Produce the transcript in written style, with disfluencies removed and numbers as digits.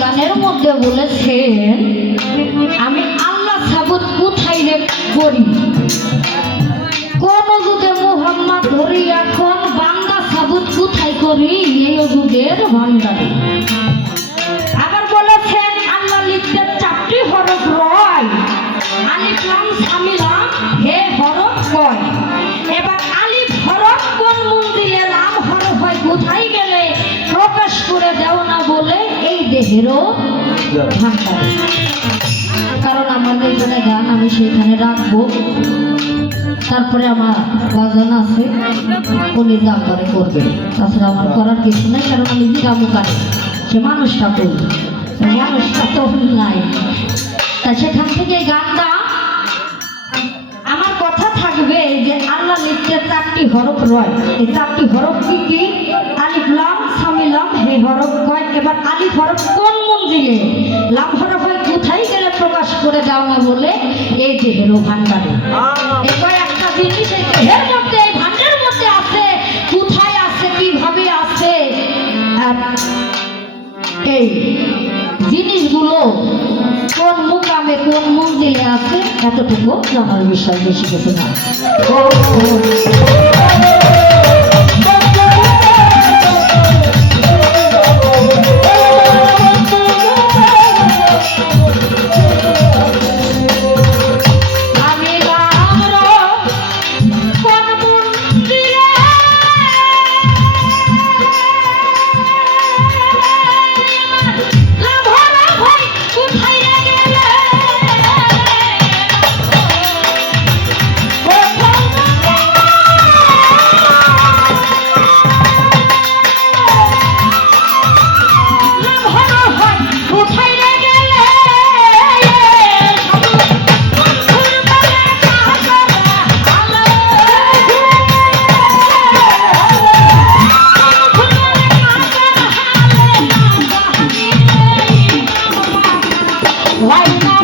গানের মধ্যে বলেছেন আমি আল্লাহ সাবুত কোথায় রে করি কোন যুগে মুহাম্মদ ধরি এখন বান্দা সাবুত কোথায় করি এই যুগের ভান্ডারে। আবার বলেছেন আল্লাহ লিখতে চারটি হরফ রয় আলিফ লাম সামিলাম হে হরফ কয়। এবার আলিফ হরফ কোন মন্দিরে লাম হরফ হয় কোথায় গেলে প্রকাশ করে দেও না বলে এই দেহেরও ভান্ডারে। কারণ আমাদের এখানে গান আমি সেখানে রাখবো, তারপরে আমার বাজান আছে উনি দাম করে করবে, তাছাড়া আমার করার কিছু নেই। কারণ আমি বিরামো কানে সে মানুষটা করি, মানুষটা তো নাই, তাই সেখান থেকে এই গানটা আমার কথা থাকবে যে আল্লাহ লিখতে চারটি হরফ রয়। এই চারটি হরফ কি কি? আলিফ লাম সামিলাম হে হরফ কয়। এবার আলিফ হরফ কোন মঞ্জিলে, লাম হরফ হয় কোথায় গেলে প্রকাশ করে দাও না বলে এই দেহের ভান্ডারে। এই কয়েকটা জিনিস এই দেহের মধ্যে এই ভান্ডারের মধ্যে আছে, কোথায় আছে কিভাবে আছে এই জিনিসগুলো কোন মুকামে কোন মন্দিরে আছে এতটুকু জানার বিষয়, বেশি কিছু না। Why not?